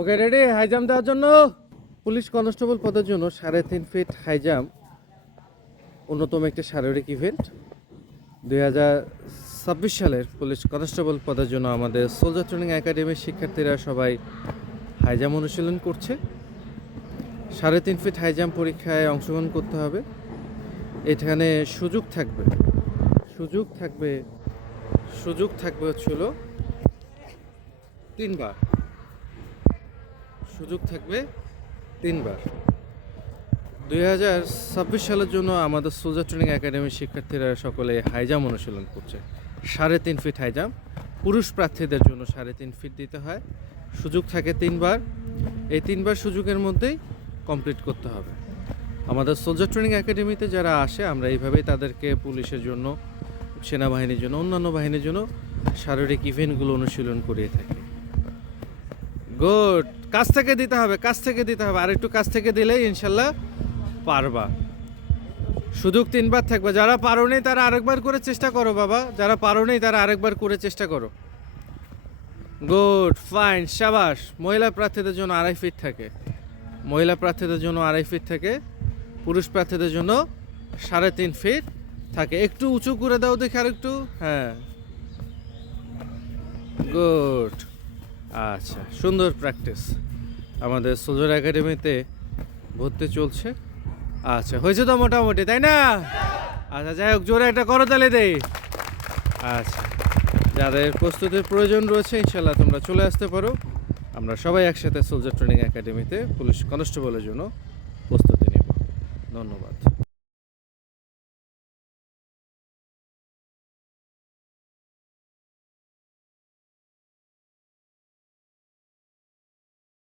Okay ready high jump দেওয়ার জন্য। Police constable পদের জন্য 3.5 ফিট হাই জাম্প অন্যতম একটি শারীরিক ইভেন্ট। 2026 সালের পুলিশ কনস্টেবল পদের জন্য আমাদের সোলজার ট্রেনিং একাডেমির শিক্ষার্থীরা সবাই হাই জাম্প অনুশীলন করছে। 3.5 ফিট হাই জাম্প পরীক্ষায় অংশগ্রহণ করতে হবে। এখানে সুযোগ থাকবে হচ্ছিল 3বার। সুযোগ থাকবে 3বার। 2026 সালের জন্য আমাদের সোলজার ট্রেনিং একাডেমির শিক্ষার্থীরা সকলে হাই জাম্প অনুশীলন করছে। 3.5 ফিট হাই জাম্প পুরুষ প্রার্থীদের জন্য 3.5 ফিট দিতে হয়। সুযোগ থাকে 3বার। এই 3বার সুযোগের মধ্যেই কমপ্লিট করতে হবে। আমাদের সোলজার ট্রেনিং একাডেমিতে যারা আসে আমরা এইভাবেই তাদেরকে পুলিশের জন্য, সেনাবাহিনীর জন্য, অন্যান্য বাহিনীর জন্য শারীরিক ইভেন্টগুলো অনুশীলন করিয়ে থাকি। গুড, কাছ থেকে দিতে হবে, আর একটু কাছ থেকে দিলেই ইনশাল্লাহ পারবা। সুযোগ 3বার থাকবে। যারা পারো নেই তারা আরেকবার করে চেষ্টা করো বাবা, যারা পারো নেই তারা আরেকবার করে চেষ্টা করো। গুড, ফাইন, শাবাশ। মহিলা প্রার্থীদের জন্য 2.5 ফিট থাকে, পুরুষ প্রার্থীদের জন্য 3.5 ফিট থাকে। একটু উঁচু করে দাও দেখি, আর একটু, হ্যাঁ, গুড। আচ্ছা, সুন্দর প্র্যাকটিস। আমাদের সোলজার একাডেমিতে ভর্তি চলছে। আচ্ছা, হয়েছে তো মোটামুটি, তাই না? আচ্ছা, যাই হোক, জোরে একটা করতালি দেই। আচ্ছা, যাদের প্রস্তুতির প্রয়োজন রয়েছে ইনশাল্লাহ তোমরা চলে আসতে পারো। আমরা সবাই একসাথে সোলজার ট্রেনিং একাডেমিতে পুলিশ কনস্টেবলের জন্য প্রস্তুতি নেব। ধন্যবাদ।